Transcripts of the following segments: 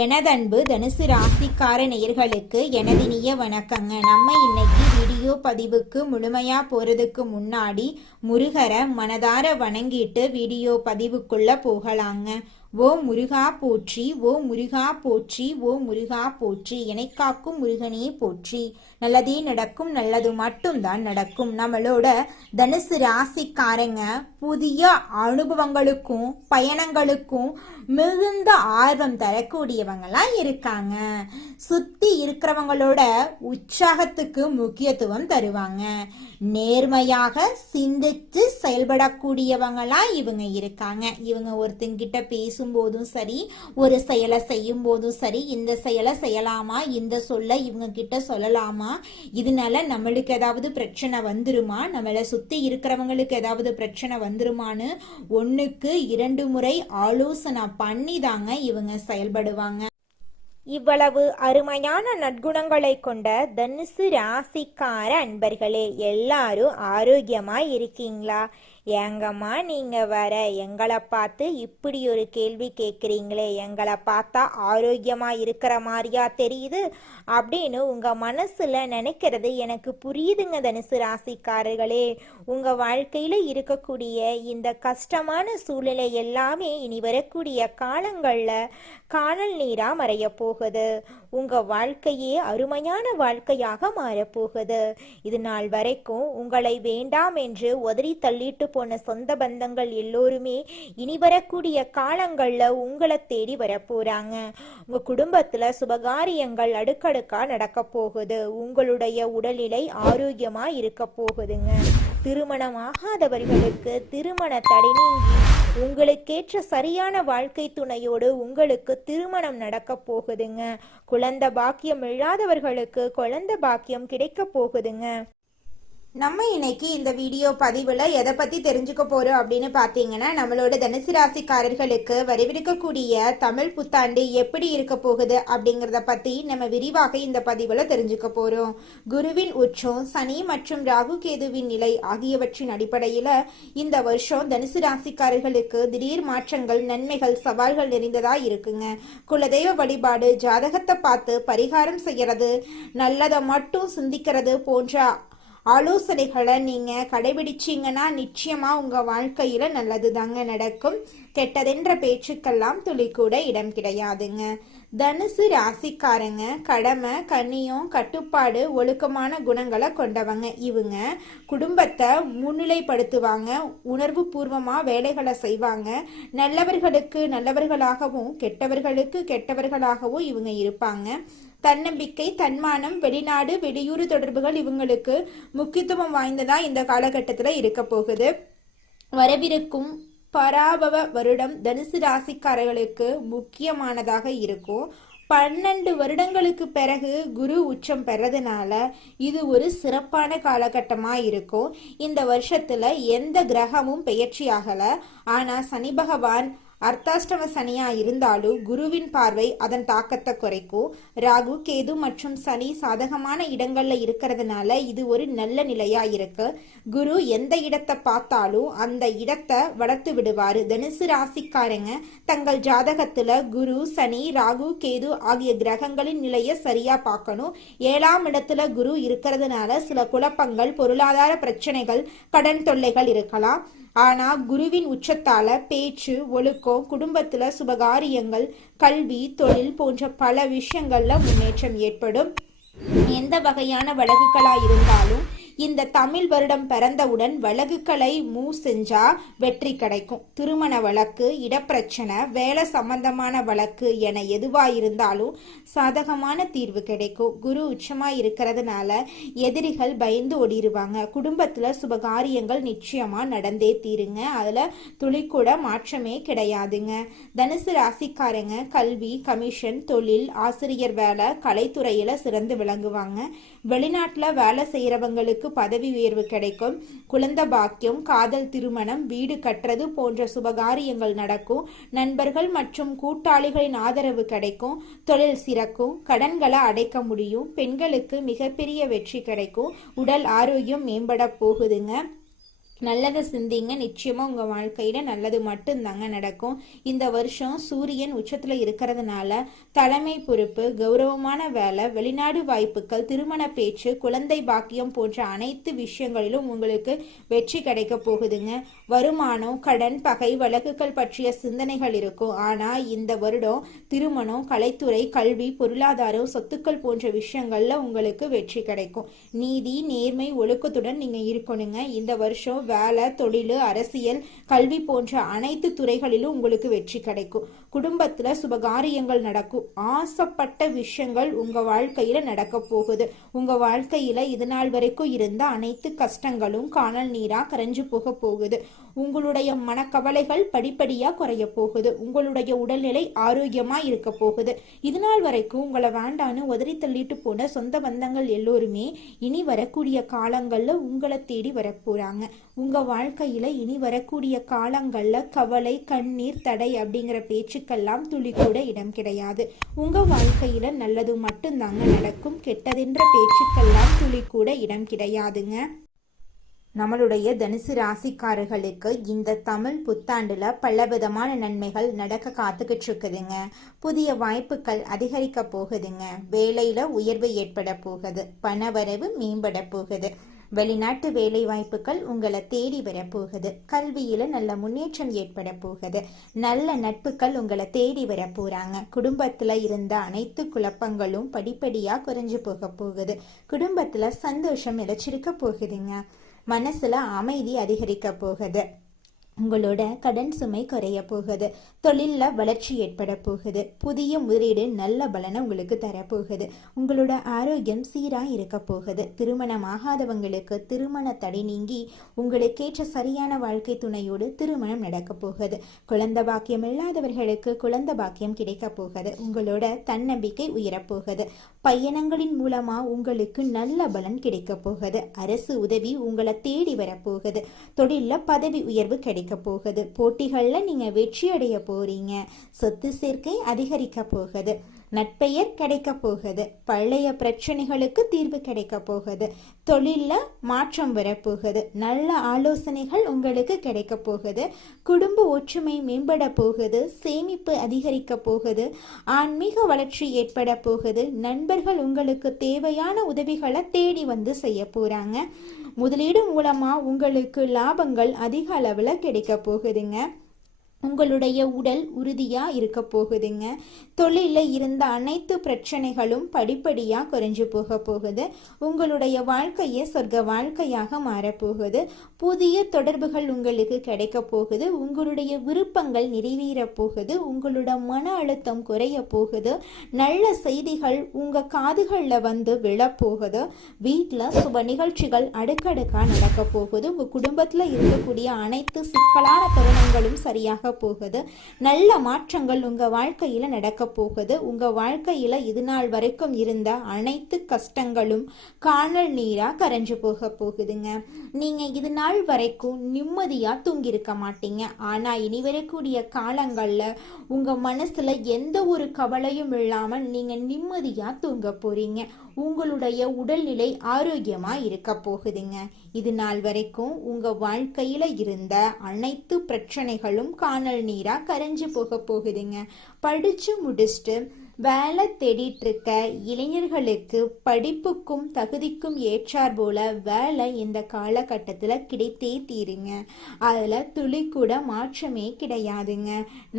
எனதன்பு தனுசு ராசிக்கார நேயர்களுக்கு எனதினிய வணக்கங்க. நம்ம இன்னைக்கு வீடியோ பதிவுக்கு முழுமையா போறதுக்கு முன்னாடி முருகரை மனதார வணங்கிட்டு வீடியோ பதிவுக்குள்ள போகலாங்க. ஓ முருகா போற்றி, ஓ முருகா போற்றி, ஓ முருகா போற்றி, காக்கும் முருகனே போற்றி. நல்லதே நடக்கும், நல்லது மட்டும்தான் நடக்கும். நம்மளோட தனுசு ராசிக்காரங்க புதிய அனுபவங்களுக்கும் பயணங்களுக்கும் மிகுந்த ஆர்வம் தரக்கூடியவங்களா இருக்காங்க. சுத்தி இருக்கிறவங்களோட உற்சாகத்துக்கு முக்கியத்துவம் தருவாங்க. நேர்மையாக சிந்திச்சு செயல்படக்கூடியவங்களா இவங்க இருக்காங்க. இவங்க ஒருத்தங்கிட்ட பேசும்போதும் சரி, ஒரு செயலை செய்யும் போதும் சரி, இந்த செயலை செய்யலாமா, இந்த சொல்ல இவங்க கிட்ட சொல்லலாமா, இதனால நம்மளுக்கு ஏதாவது பிரச்சனை வந்துருமா, நம்மளை சுத்தி இருக்கிறவங்களுக்கு ஏதாவது பிரச்சனை வந்துருமான்னு 1க்கு 2 முறை ஆலோசனை பண்ணி தாங்க இவங்க செயல்படுவாங்க. இவ்வளவு அருமையான நற்குணங்களை கொண்ட தனுசு ராசிக்கார அன்பர்களே, எல்லாரும் ஆரோக்கியமா இருக்கீங்களா? ஏங்கம்மா நீங்க வர எங்களை பார்த்து இப்படி ஒரு கேள்வி கேட்குறீங்களே, எங்களை பார்த்தா ஆரோக்கியமா இருக்கிற மாதிரியா தெரியுது அப்படின்னு உங்க மனசுல நினைக்கிறது எனக்கு புரியுதுங்க. தனுசு ராசிக்காரர்களே, உங்க வாழ்க்கையில இருக்கக்கூடிய இந்த கஷ்டமான சூழ்நிலை எல்லாமே இனி வரக்கூடிய காலங்கள்ல காணல் நீரா மறைய போகுது. உங்க வாழ்க்கையே அருமையான வாழ்க்கையாக மாறப்போகுது. இது நாள் வரைக்கும் உங்களை வேண்டாம் என்று உதறி தள்ளிட்டு போன சொந்த பந்தங்கள் எல்லோருமே இனி வரக்கூடிய காலங்கள்ல உங்களை தேடி வரப்போறாங்க. உங்க குடும்பத்துல சுபகாரியங்கள் அடுக்கடுக்கா நடக்க போகுது. உங்களுடைய உடல்நிலை ஆரோக்கியமா இருக்க போகுதுங்க. திருமணம் ஆகாதவர்களுக்கு திருமண தடை நீங்கி உங்களுக்கேற்ற சரியான வாழ்க்கை துணையோடு உங்களுக்கு திருமணம் நடக்க போகுதுங்க. குழந்தை பாக்கியம் இல்லாதவர்களுக்கு குழந்தை பாக்கியம் கிடைக்க போகுதுங்க. நம்ம இன்னைக்கு இந்த வீடியோ பதிவுல எதை பத்தி தெரிஞ்சுக்க போறோம் அப்படின்னு பாத்தீங்கன்னா, நம்மளோட தனுசு ராசிக்காரர்களுக்கு வரவிருக்கக்கூடிய தமிழ் புத்தாண்டு எப்படி இருக்க போகுது அப்படிங்கறத பத்தி நம்ம விரிவாக இந்த பதிவுல தெரிஞ்சுக்க போறோம். குருவின் உச்சம், சனி மற்றும் ராகு கேதுவின் நிலை ஆகியவற்றின் அடிப்படையில இந்த வருஷம் தனுசு ராசிக்காரர்களுக்கு திடீர் மாற்றங்கள், நன்மைகள், சவால்கள் நிறைந்ததா இருக்குங்க. குலதெய்வ வழிபாடு, ஜாதகத்தை பார்த்து பரிகாரம் செய்யறது, நல்லதை மட்டும் சிந்திக்கிறது போன்ற ஆலோசனைகளை நீங்க கடைபிடிச்சீங்கன்னா நிச்சயமா உங்க வாழ்க்கையில நல்லது தாங்க நடக்கும். கெட்டதென்ற பேச்சுக்கெல்லாம் துளி கூட இடம் கிடையாதுங்க. தனுசு ராசிக்காரங்க கடமை, கண்ணியம், கட்டுப்பாடு, ஒழுக்கமான குணங்களை கொண்டவங்க. இவங்க குடும்பத்தை முன்னிலைப்படுத்துவாங்க, உணர்வு பூர்வமா வேலைகளை செய்வாங்க. நல்லவர்களுக்கு நல்லவர்களாகவும் கெட்டவர்களுக்கு கெட்டவர்களாகவும் இவங்க இருப்பாங்க. தன்னம்பிக்கை, தன்மானம், வெளிநாடு வெளியூர் தொடர்புகள் இவங்களுக்கு முக்கியத்துவம் வாய்ந்ததா இந்த காலகட்டத்தில் இருக்க போகுது. வரவிருக்கும் பராபவ வருடம் தனுசு ராசிக்காரர்களுக்கு முக்கியமானதாக இருக்கும். 12 வருடங்களுக்கு பிறகு குரு உச்சம் பெறதுனால இது ஒரு சிறப்பான காலகட்டமா இருக்கும். இந்த வருஷத்துல எந்த கிரகமும் பெயர்ச்சி ஆகல. ஆனா சனி பகவான் அர்த்தாஷ்டம சனியா இருந்தாலும் குருவின் பார்வை அதன் தாக்கத்தை குறைக்கும். ராகு, கேது மற்றும் சனி சாதகமான இடங்கள்ல இருக்கிறதுனால இது ஒரு நல்ல நிலையா இருக்கு. குரு எந்த இடத்தை பார்த்தாலும் அந்த இடத்தை வளர்த்து விடுவாரு. தனுசு ராசிக்காரங்க தங்கள் ஜாதகத்துல குரு, சனி, ராகு, கேது ஆகிய கிரகங்களின் நிலையை சரியா பார்க்கணும். 7ஆம் இடத்துல குரு இருக்கிறதுனால சில குழப்பங்கள், பொருளாதார பிரச்சனைகள், கடன் தொல்லைகள் இருக்கலாம். ஆனா குருவின் உச்சத்தால பேச்சு, ஒழுக்கம், குடும்பத்துல சுபகாரியங்கள், கல்வி, தொழில் போன்ற பல விஷயங்கள்ல முன்னேற்றம் ஏற்படும். எந்த வகையான வழக்குகளா இருந்தாலும் இந்த தமிழ் வருடம் பிறந்தவுடன் வழக்குகளை மூவ் செஞ்சா வெற்றி கிடைக்கும். திருமண வழக்கு, இடப்பிரச்சனை, வேலை சம்பந்தமான வழக்கு என எதுவா இருந்தாலும் சாதகமான தீர்வு கிடைக்கும். குரு உச்சமா இருக்கிறதுனால எதிரிகள் பயந்து ஓடிடுவாங்க. குடும்பத்துல சுபகாரியங்கள் நிச்சயமா நடந்தே தீருங்க. அதுல துளிக்கூட மாற்றமே கிடையாதுங்க. தனுசு ராசிக்காரங்க கல்வி, கமிஷன், தொழில், ஆசிரியர் வேலை, கலைத்துறையில சிறந்து விளங்குவாங்க. வெளிநாட்டுல வேலை செய்யறவங்களுக்கு பதவி உயர்வு கிடைக்கும். குழந்தை பாக்கியம், காதல், திருமணம், வீடு கட்டுறது போன்ற சுபகாரியங்கள் நடக்கும். நண்பர்கள் மற்றும் கூட்டாளிகளின் ஆதரவு கிடைக்கும். தொழில் சிறக்கும். கடன்களை அடைக்க முடியும். பெண்களுக்கு மிகப்பெரிய வெற்றி கிடைக்கும். உடல் ஆரோக்கியம் மேம்பட போகுதுங்க. நல்லதை சிந்திங்க, நிச்சயமா உங்க வாழ்க்கையில நல்லது மட்டும்தாங்க நடக்கும். இந்த வருஷம் சூரியன் உச்சத்துல இருக்கிறதுனால தலைமை பொறுப்பு, கௌரவமான வேலை, வெளிநாடு வாய்ப்புகள், திருமண பேச்சு, குழந்தை பாக்கியம் போன்ற அனைத்து விஷயங்களிலும் உங்களுக்கு வெற்றி கிடைக்க போகுதுங்க. வருமானம், கடன், பகை, வழக்குகள் பற்றிய சிந்தனைகள் இருக்கும். ஆனா இந்த வருடம் திருமணம், கலைத்துறை, கல்வி, பொருளாதாரம், சொத்துக்கள் போன்ற விஷயங்கள்ல உங்களுக்கு வெற்றி கிடைக்கும். நீதி, நேர்மை, ஒழுக்கத்துடன் நீங்க இருக்கணுங்க. இந்த வருஷம் வேலை, தொழில், அரசியல், கல்வி போன்ற அனைத்து துறைகளிலும் உங்களுக்கு வெற்றி கிடைக்கும். குடும்பத்துல சுபகாரியங்கள் நடக்கும். ஆசைப்பட்ட விஷயங்கள் உங்க வாழ்க்கையில நடக்க போகுது. உங்க வாழ்க்கையில இது நாள் வரைக்கும் இருந்த அனைத்து கஷ்டங்களும் காணல் நீரா கரைஞ்சு போக போகுது. உங்களுடைய மனக்கவலைகள் படிப்படியா குறைய போகுது. உங்களுடைய உடல்நிலை ஆரோக்கியமா இருக்க போகுது. இது நாள் வரைக்கும் உங்களை வேண்டான்னு உதறி தள்ளிட்டு போன சொந்த பந்தங்கள் எல்லோருமே இனி வரக்கூடிய காலங்கள்ல உங்களை தேடி வரப்போறாங்க. உங்க வாழ்க்கையில இனி வரக்கூடிய காலங்கள்ல கவலை, கண்ணீர், தடை அப்படிங்கிற பேச்சுக்கெல்லாம் துளி கூட இடம் கிடையாது. உங்க வாழ்க்கையில நல்லது மட்டும்தாங்க நடக்கும். கெட்டதென்ற பேச்சுக்கெல்லாம் துளி கூட இடம் கிடையாதுங்க. நம்மளுடைய தனுசு ராசிக்காரர்களுக்கு இந்த தமிழ் புத்தாண்டுல பலவிதமான நன்மைகள் நடக்க காத்துக்கிட்டு இருக்குதுங்க. புதிய வாய்ப்புகள் அதிகரிக்க போகுதுங்க. வேலையில உயர்வு ஏற்பட போகுது. பணவரவு மேம்பட போகுது. வெளிநாட்டு வேலை வாய்ப்புகள் உங்களை தேடி வரப்போகுது. கல்வியில நல்ல முன்னேற்றம் ஏற்பட போகுது. நல்ல நட்புகள் உங்களை தேடி வர போறாங்க. குடும்பத்துல இருந்த அனைத்து குழப்பங்களும் படிப்படியா குறைஞ்சு போக போகுது. குடும்பத்துல சந்தோஷம் நிலைச்சிருக்க போகுதுங்க. மனசுல அமைதி அதிகரிக்க போகுது. உங்களோட கடன் சுமை குறைய போகுது. தொழில்ல வளர்ச்சி ஏற்பட போகுது. புதிய முதலீடு நல்ல பலனை உங்களுக்கு தரப்போகுது. உங்களோட ஆரோக்கியம் சீரா இருக்க போகுது. திருமணம் ஆகாதவங்களுக்கு திருமண தடை நீங்கி உங்களுக்கேற்ற சரியான வாழ்க்கை துணையோடு திருமணம் நடக்க போகுது. குழந்தை பாக்கியம் இல்லாதவர்களுக்கு குழந்தை பாக்கியம் கிடைக்க போகுது. உங்களோட தன்னம்பிக்கை உயரப்போகுது. பயணங்களின் மூலமா உங்களுக்கு நல்ல பலன் கிடைக்க போகுது. அரசு உதவி உங்களை தேடி வரப்போகுது. தொழில்ல பதவி உயர்வு கிடைக்க போகுது. போட்டிகள்ல நீங்க வெற்றி அடைய போறீங்க. சொத்து சேர்க்கை அதிகரிக்க போகுது. நட்பெயர் கிடைக்க போகுது. பழைய பிரச்சனைகளுக்கு தீர்வு கிடைக்க போகுது. தொழில்ல மாற்றம் வரப்போகுது. நல்ல ஆலோசனைகள் உங்களுக்கு கிடைக்க போகுது. குடும்ப ஒற்றுமை மேம்பட போகுது. சேமிப்பு அதிகரிக்க போகுது. ஆன்மீக வளர்ச்சி ஏற்பட போகுது. நண்பர்கள் உங்களுக்கு தேவையான உதவிகளை தேடி வந்து செய்ய போறாங்க. முதலீடு மூலமா உங்களுக்கு லாபங்கள் அதிக அளவுல கிடைக்க போகுதுங்க. உங்களுடைய உடல் உறுதியா இருக்க போகுதுங்க. தொழில இருந்த அனைத்து பிரச்சனைகளும் படிப்படியா குறைஞ்சு போக போகுது. உங்களுடைய வாழ்க்கையே சொர்க்க வாழ்க்கையாக மாறப்போகுது. புதிய தொடர்புகள் உங்களுக்கு கிடைக்க போகுது. உங்களுடைய விருப்பங்கள் நிறைவேற போகுது. உங்களோட மன அழுத்தம் குறைய போகுது. நல்ல செய்திகள் உங்க காதுகள்ல வந்து விழப்போகுது. வீட்டுல சுப நிகழ்ச்சிகள் அடுக்கடுக்கா நடக்க போகுது. உங்க குடும்பத்துல இருக்கக்கூடிய அனைத்து சிக்கலான தருணங்களும் சரியாக போகுது. நல்ல மாற்றங்கள் உங்க வாழ்க்கையில நடக்க போகுது. உங்க வாழ்க்கையில இது நாள் வரைக்கும் இருந்த அனைத்து கஷ்டங்களும் காணல் நீரா கரைஞ்சு போக போகுதுங்க. நீங்க இது நாள் வரைக்கும் நிம்மதியா தூங்கியிருக்க மாட்டீங்க. ஆனா இனி வரக்கூடிய காலங்கள்ல உங்க மனசுல எந்த ஒரு கவலையும் இல்லாம நீங்க நிம்மதியா தூங்க போறீங்க. உங்களுடைய உடல்நிலை ஆரோக்கியமா இருக்க போகுதுங்க. இது நாள் வரைக்கும் உங்க வாழ்க்கையில இருந்த அனைத்து பிரச்சனைகளும் காணல் நீரா கரைஞ்சு போக போகுதுங்க. படிச்சு முடிச்சுட்டு வேலை தேடிட்டு இருக்க இளைஞர்களுக்கு படிப்புக்கும் தகுதிக்கும் ஏற்றார் போல வேலை இந்த காலகட்டத்துல கிடைத்தே தீருங்க. அதுல துளி கூட மாற்றமே கிடையாதுங்க.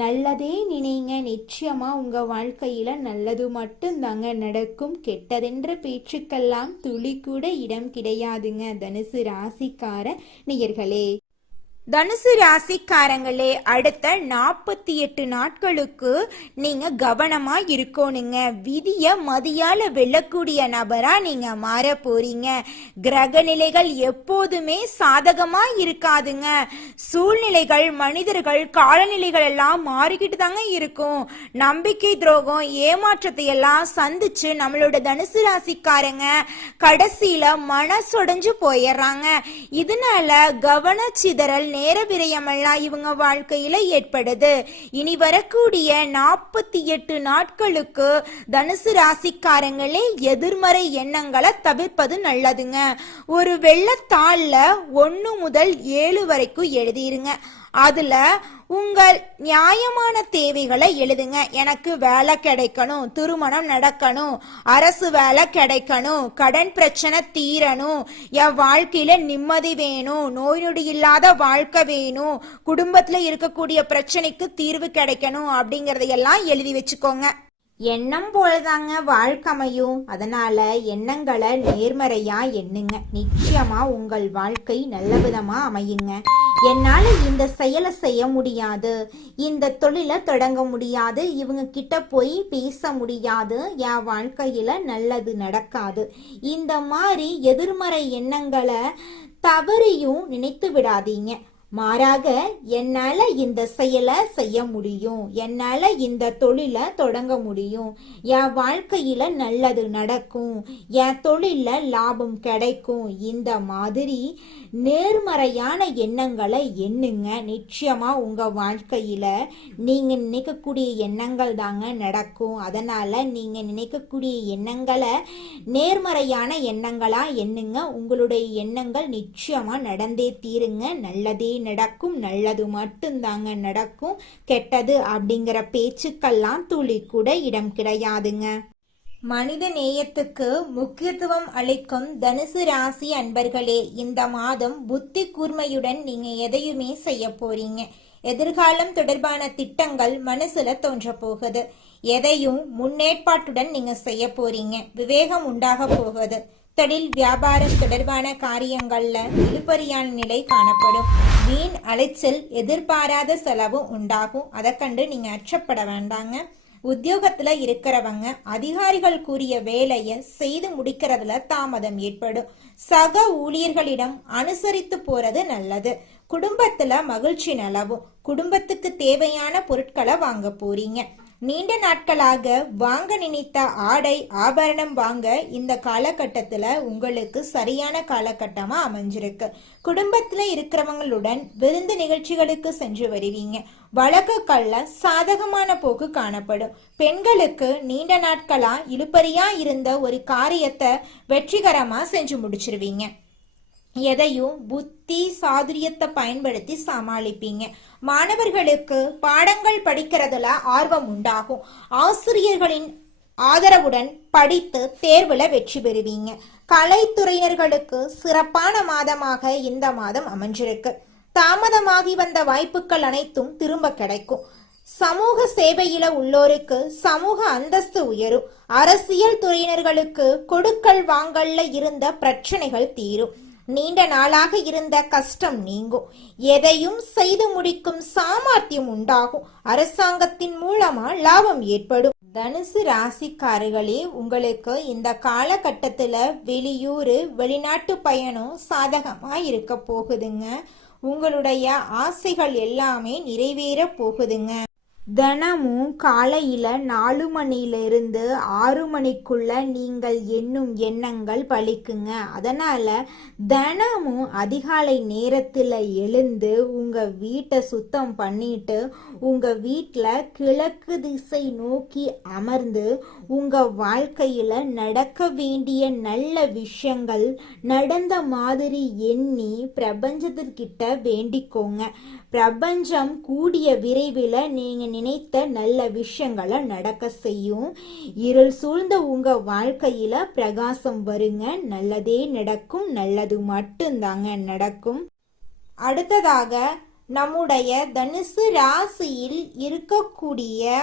நல்லதே நினைங்க. நிச்சயமா உங்க வாழ்க்கையில நல்லது மட்டும்தாங்க நடக்கும். கெட்டதென்ற பேச்சுக்கெல்லாம் துளி கூட இடம் கிடையாதுங்க. தனுசு ராசிக்கார நேயர்களே, தனுசு ராசிக்காரங்களே, அடுத்த 48 நாட்களுக்கு நீங்க கவனமா இருக்கணுங்க. விதிய மதியால வெல்லக்கூடிய நபரா நீங்க மாற போறீங்க. கிரக நிலைகள் எப்போதுமே சாதகமா இருக்காதுங்க. சூழ்நிலைகள், மனிதர்கள், காலநிலைகள் எல்லாம் மாறிக்கிட்டு தாங்க இருக்கும். நம்பிக்கை துரோகம், ஏமாற்றத்தை எல்லாம் சந்திச்சு நம்மளோட தனுசு ராசிக்காரங்க கடைசியில மனசொடைஞ்சு போயிடுறாங்க. இதனால கவனச்சிதறல் நேர விரயமெல்லாம் இவங்க வாழ்க்கையில ஏற்படுது. இனி வரக்கூடிய 48 நாட்களுக்கு தனுசு ராசிக்காரங்களே எதிர்மறை எண்ணங்களை தவிர்ப்பது நல்லதுங்க. ஒரு வெள்ளத்தாள்ல 1 முதல் 7 வரைக்கும் எழுதிருங்க. அதுல உங்கள் நியாயமான தேவைகளை எழுதுங்க. எனக்கு வேலை கிடைக்கணும், திருமணம் நடக்கணும், அரசு வேலை கிடைக்கணும், கடன் பிரச்சனை தீரணும், என் வாழ்க்கையில நிம்மதி வேணும், நோய் நொடி இல்லாத வாழ்க்கை வேணும், குடும்பத்துல இருக்கக்கூடிய பிரச்சனைக்கு தீர்வு கிடைக்கணும் அப்படிங்கறதையெல்லாம் எழுதி வச்சுக்கோங்க. எண்ணம் போலதாங்க வாழ்க்கை அமையும். அதனால எண்ணங்களை நேர்மறையா எண்ணுங்க. நிச்சயமா உங்கள் வாழ்க்கை நல்ல விதமா அமையுங்க. என்னால இந்த செயலை செய்ய முடியாது, இந்த தொழிலை தொடங்க முடியாது, இவங்க கிட்ட போய் பேச முடியாது, என் வாழ்க்கையில நல்லது நடக்காது, இந்த மாதிரி எதிர்மறை எண்ணங்களை தவறியும் நினைத்து விடாதீங்க. மாறாக என்னால இந்த செயலை செய்ய முடியும், என்னால இந்த தொழிலை தொடங்க முடியும், என் வாழ்க்கையில நல்லது நடக்கும், என் தொழில லாபம் கிடைக்கும், இந்த மாதிரி நேர்மறையான எண்ணங்களை எண்ணுங்க. நிச்சயமா உங்க வாழ்க்கையில நீங்க நினைக்கக்கூடிய எண்ணங்கள் தாங்க நடக்கும். அதனால நீங்க நினைக்கக்கூடிய எண்ணங்களை நேர்மறையான எண்ணங்களா எண்ணுங்க. உங்களுடைய எண்ணங்கள் நிச்சயமா நடந்தே தீருங்க. நல்லதே நடக்கும், நல்லது மட்டும்தாங்க நடக்கும். கெட்டது அப்படிங்கிற பேச்சுக்கெல்லாம் துளி கூட இடம் கிடையாதுங்க. மனித நேயத்துக்கு முக்கியத்துவம் அளிக்கும் தனுசு ராசி அன்பர்களே, இந்த மாதம் புத்தி கூர்மையுடன் நீங்க எதையுமே செய்ய போறீங்க. எதிர்காலம் தொடர்பான திட்டங்கள் மனசுல தோன்ற போகுது. எதையும் முன்னேற்பாட்டுடன் நீங்க செய்ய போறீங்க. விவேகம் உண்டாக போகுது. தொழில் வியாபாரம் தொடர்பான காரியங்கள்ல இழுபறியான நிலை காணப்படும். வீண் அலைச்சல், எதிர்பாராத செலவு உண்டாகும். அதை கண்டு நீங்க அச்சப்பட வேண்டாங்க. உத்தியோகத்துல இருக்கிறவங்க அதிகாரிகள் கூறிய வேலையை செய்து முடிக்கிறதுல தாமதம் ஏற்படும். சக ஊழியர்களிடம் அனுசரித்து போறது நல்லது. குடும்பத்துல மகிழ்ச்சி நிலவும். குடும்பத்துக்கு தேவையான பொருட்களை வாங்க போறீங்க. நீண்ட நாட்களாக வாங்க நினைத்த ஆடை ஆபரணம் வாங்க இந்த காலகட்டத்துல உங்களுக்கு சரியான காலகட்டமா அமைஞ்சிருக்கு. குடும்பத்துல இருக்கிறவங்களுடன் விருந்து நிகழ்ச்சிகளுக்கு சென்று வருவீங்க. வழக்குகள்ல சாதகமான போக்கு காணப்படும். பெண்களுக்கு நீண்ட நாட்களா இழுபறியா இருந்த ஒரு காரியத்தை வெற்றிகரமா செஞ்சு முடிச்சிருவீங்க. எதையும் புத்தி சாதுரியத்தை பயன்படுத்தி சமாளிப்பீங்க. மாணவர்களுக்கு பாடங்கள் படிக்கிறதுல ஆர்வம் உண்டாகும். ஆசிரியர்களின் ஆதரவுடன் படித்து தேர்வுல வெற்றி பெறுவீங்க. கலைத்துறையினர்களுக்கு சிறப்பான மாதமாக இந்த மாதம் அமைஞ்சிருக்கு. தாமதமாகி வந்த வாய்ப்புகள் அனைத்தும் திரும்ப கிடைக்கும். சமூக சேவையில உள்ளோருக்கு சமூக அந்தஸ்து உயரும். அரசியல் துறையினர்களுக்கு கொடுக்கல் வாங்கல்ல இருந்த பிரச்சனைகள் தீரும். நீண்ட நாளாக இருந்த கஷ்டம் நீங்கும். எதையும் செய்து முடிக்கும் சாமர்த்தியம் உண்டாகும். அரசாங்கத்தின் மூலமா லாபம் ஏற்படும். தனுசு ராசிக்காரர்களே, உங்களுக்கு இந்த காலகட்டத்துல வெளியூர் வெளிநாட்டு பயணம் சாதகமா இருக்க போகுதுங்க. உங்களுடைய ஆசைகள் எல்லாமே நிறைவேற போகுதுங்க. தினமும் காலையில 4 மணியிலிருந்து 6 மணிக்குள்ள நீங்கள் எண்ணும் எண்ணங்கள் பலிக்குங்க. அதனால தினமும் அதிகாலை நேரத்துல எழுந்து உங்க வீட்டை சுத்தம் பண்ணிட்டு உங்க வீட்டுல கிழக்கு திசை நோக்கி அமர்ந்து உங்க வாழ்க்கையில நடக்க வேண்டிய நல்ல விஷயங்கள் நடந்த மாதிரி எண்ணி பிரபஞ்சத்திற்கிட்ட வேண்டிக்கோங்க. பிரபஞ்சம் கூடிய விரைவில் நீங்க நினைத்த நல்ல விஷயங்களை நடக்க செய்யும். இருள் சூழ்ந்த உங்க வாழ்க்கையில பிரகாசம் வருங்க. நல்லதே நடக்கும், நல்லது மட்டும்தாங்க நடக்கும். அடுத்ததாக நம்முடைய தனுசு ராசியில் இருக்கக்கூடிய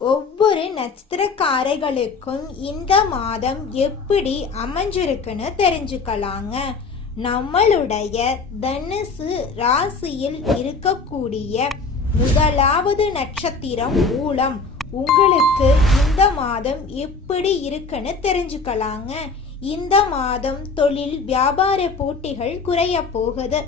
ஒவ்வொரு நட்சத்திரக்காரர்களுக்கும் இந்த மாதம் எப்படி அமைஞ்சிருக்குன்னு தெரிஞ்சுக்கலாங்க. நம்மளுடைய தனுசு ராசியில் இருக்கக்கூடிய முதலாவது நட்சத்திரம் மூலம். உங்களுக்கு இந்த மாதம் எப்படி இருக்குன்னு தெரிஞ்சுக்கலாங்க. இந்த மாதம் தொழில் வியாபார போட்டிகள் குறைய போகுது.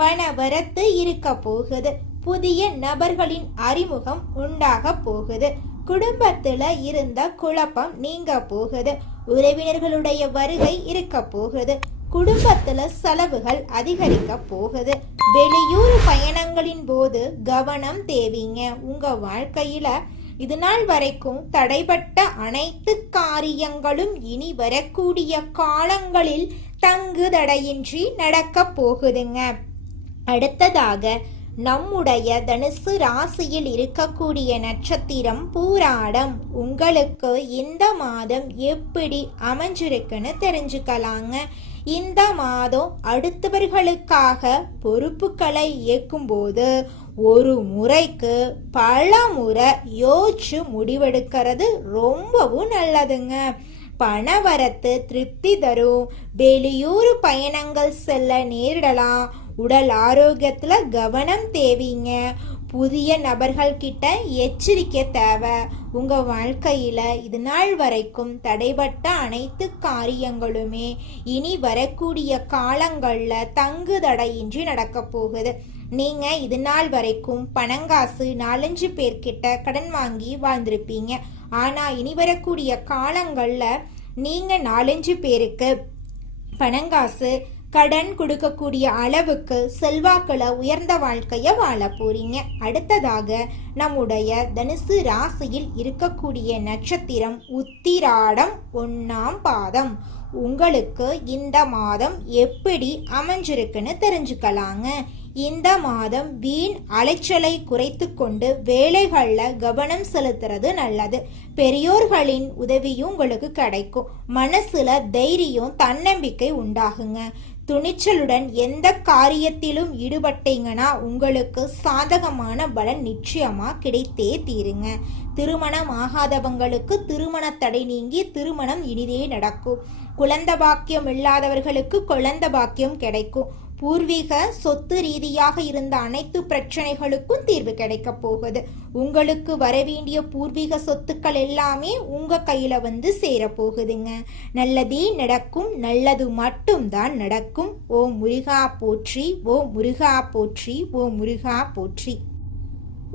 பண வரத்து இருக்க போகுது. புதிய நபர்களின் அறிமுகம் உண்டாக போகுது. குடும்பத்துல இருந்த குழப்பம் நீங்க போகுது. உறவினர்களுடைய வருகை இருக்க போகுது. குடும்பத்துல செலவுகள் அதிகரிக்க போகுது. வெளியூர் பயணங்களின் போது கவனம் தேவைங்க. உங்க வாழ்க்கையில இது நாள் வரைக்கும் தடைபட்ட அனைத்து காரியங்களும் இனி வரக்கூடிய காலங்களில் தங்கு தடையின்றி நடக்க போகுதுங்க. அடுத்ததாக நம்முடைய தனுசு ராசியில் இருக்கக்கூடிய நட்சத்திரம் பூராடம். உங்களுக்கு இந்த மாதம் எப்படி அமைஞ்சிருக்குன்னு தெரிஞ்சுக்கலாங்க. இந்த மாதம் அடுத்தவர்களுக்காக பொறுப்புகளை இயக்கும்போது ஒரு முறைக்கு பல முறை யோசிச்சு முடிவெடுக்கிறது ரொம்பவும் நல்லதுங்க. பணவரத்து திருப்தி தரும். வெளியூர் பயணங்கள் செல்ல நேரிடலாம். உடல் ஆரோக்கியத்துல கவனம் தேவைங்க. புதிய நபர்கள் கிட்ட எச்சரிக்கை தேவை. உங்க வாழ்க்கையில இது நாள் வரைக்கும் தடைபட்ட அனைத்து காரியங்களுமே இனி வரக்கூடிய காலங்கள்ல தங்கு தடையின்றி நடக்க போகுது. நீங்க இது நாள் வரைக்கும் பணங்காசு 4-5 பேர்கிட்ட கடன் வாங்கி வாழ்ந்திருப்பீங்க. ஆனா இனி வரக்கூடிய காலங்கள்ல நீங்க 4-5 பேருக்கு பணங்காசு கடன் கொடுக்கக்கூடிய அளவுக்கு செல்வாக்குல உயர்ந்த வாழ்க்கைய வாழ போறீங்க. அடுத்ததாக நம்முடைய தனுசு ராசியில் இருக்கக்கூடிய நட்சத்திரம் உத்திராடம் 1ஆம் பாதம். உங்களுக்கு இந்த மாதம் எப்படி அமைஞ்சிருக்குன்னு தெரிஞ்சுக்கலாங்க. இந்த மாதம் வீண் அலைச்சலை குறைத்து கொண்டு வேலைகள்ல கவனம் செலுத்துறது நல்லது. பெரியோர்களின் உதவியும் உங்களுக்கு கிடைக்கும். மனசுல தைரியம் தன்னம்பிக்கை உண்டாகுங்க. துணிச்சலுடன் எந்த காரியத்திலும் ஈடுபட்டீங்கன்னா உங்களுக்கு சாதகமான பலன் நிச்சயமா கிடைத்தே தீருங்க. திருமணம் ஆகாதவங்களுக்கு திருமண தடை நீங்கி திருமணம் இனிதே நடக்கும். குழந்தை பாக்கியம் இல்லாதவர்களுக்கு குழந்தை பாக்கியம் கிடைக்கும். பூர்வீக சொத்து ரீதியாக இருந்த அனைத்து பிரச்சனைகளுக்கும் தீர்வு கிடைக்க போகுது. உங்களுக்கு வரவேண்டிய பூர்வீக சொத்துக்கள் எல்லாமே உங்க கையில வந்து சேர போகுதுங்க. நல்லதே நடக்கும். நல்லது மட்டும்தான் நடக்கும். ஓ முருகா போற்றி, ஓ முருகா போற்றி, ஓ முருகா போற்றி.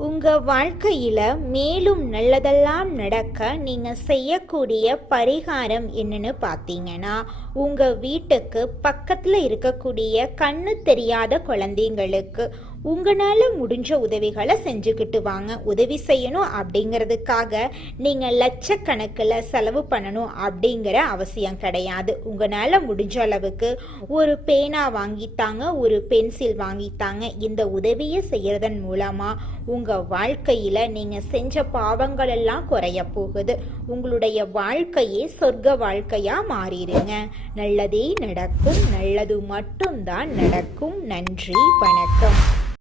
உங்க வாழ்க்கையில மேலும் நல்லதெல்லாம் நடக்க நீங்க செய்யக்கூடிய பரிகாரம் என்னன்னு பார்த்தீங்கன்னா, உங்க வீட்டுக்கு பக்கத்துல இருக்கக்கூடிய கண்ணு தெரியாத குழந்தைங்களுக்கு உங்களால முடிஞ்ச உதவிகளை செஞ்சுக்கிட்டு வாங்க. உதவி செய்யணும் அப்படிங்கிறதுக்காக நீங்க லட்சக்கணக்கில் செலவு பண்ணணும் அப்படிங்கிற அவசியம் கிடையாது. உங்களால முடிஞ்ச அளவுக்கு ஒரு பேனா வாங்கித்தாங்க, ஒரு பென்சில் வாங்கித்தாங்க. இந்த உதவியை செய்யறதன் மூலமா உங்க வாழ்க்கையில நீங்க செஞ்ச பாவங்கள் எல்லாம் குறைய போகுது. உங்களுடைய வாழ்க்கையே சொர்க்க வாழ்க்கையா மாறிடுங்க. நல்லதே நடக்கும். நல்லது மட்டும்தான் நடக்கும். நன்றி, வணக்கம்.